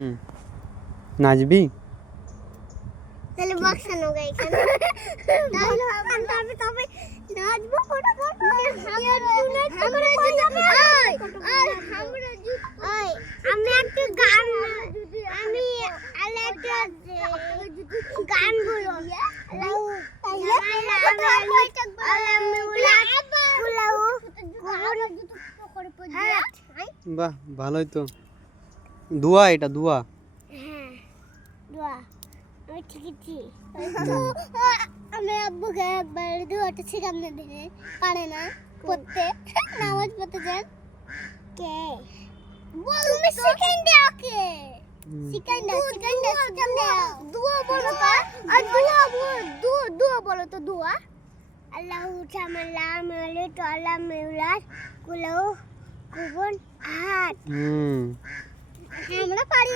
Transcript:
হুম, নাচবি? তাহলে বক্সানো গাই কেন? তাহলে তবে নাচবো কোটা আমি একটা গান আমি একটা গান বলবো বাহ, ভালোই তো। দোয়া, এটা দোয়া। হ্যাঁ, দোয়া আমি শিখেছি। আমি আব্বুকে একবার দোয়াটা শেখানো দিলে পারে না পড়তে, নামাজ পড়তে যান। কে তুমি শিখাই দাও কে? শিখাই দাও দোয়া বলো তো। আর দোয়া বলো তো দোয়া। আল্লাহু তাআলা মালে তাআলা মেউলাস কুলাউ কুবুন আহাদ। আমরা পারি।